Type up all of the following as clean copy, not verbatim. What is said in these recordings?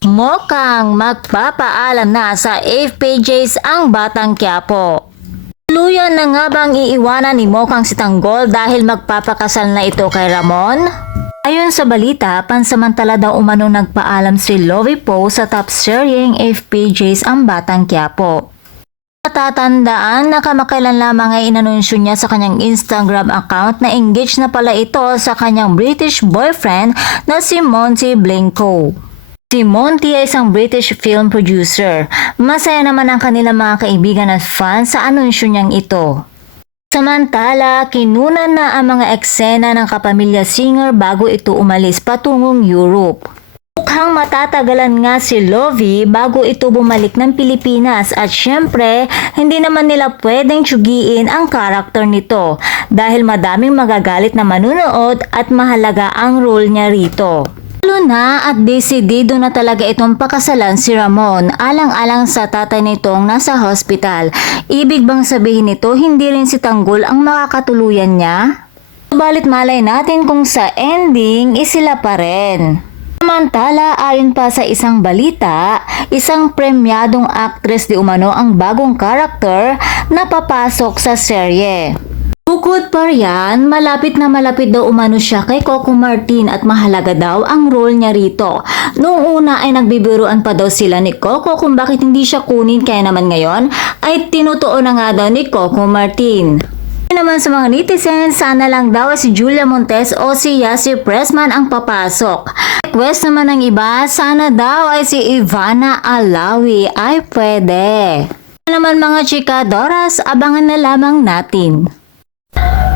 Mukhang magpapaalam na sa AFP Jays ang Batang Quiapo. Tuluyan na nga bang iiwanan ni Mukhang si Tanggol dahil magpapakasal na ito kay Ramon? Ayon sa balita, pansamantala daw umanong nagpaalam si Lovie Poe sa top seryeng AFP Jays ang Batang Quiapo. Matatandaan na kamakailan lamang ay inanunsyo niya sa kanyang Instagram account na engaged na pala ito sa kanyang British boyfriend na si Monty Blanco. Si Monty ay isang British film producer. Masaya naman ang kanilang mga kaibigan at fans sa anunsyo niyang ito. Samantala, kinunan na ang mga eksena ng kapamilya singer bago ito umalis patungong Europe. Mukhang matatagalan nga si Lovie bago ito bumalik ng Pilipinas at syempre, hindi naman nila pwedeng tsugiin ang karakter nito dahil madaming magagalit na manunood at mahalaga ang role niya rito. Lalo na at desidido na talaga itong pakasalan si Ramon alang-alang sa tatay nitong nasa hospital. Ibig bang sabihin nito hindi rin si Tanggol ang makakatuluyan niya? Subalit malay natin kung sa ending isila pa rin. Samantala, ayon pa sa isang balita, isang premyadong actress di umano ang bagong karakter na papasok sa serye. Bukod pa riyan, malapit na malapit daw umano siya kay Coco Martin at mahalaga daw ang role niya rito. Noong una ay nagbibiruan pa daw sila ni Coco kung bakit hindi siya kunin kaya naman ngayon ay tinutuon na nga daw ni Coco Martin. Naman sa mga netizens, sana lang daw si Julia Montes o si Yassi Pressman ang papasok. Request naman ng iba, sana daw ay si Ivana Alawi ay pwede. Naman mga chikadoras, abangan na lamang natin.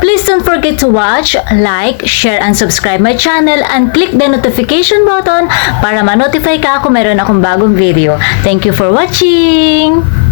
Please don't forget to watch, like, share, and subscribe my channel and click the notification button para ma-notify ka kung meron akong bagong video. Thank you for watching!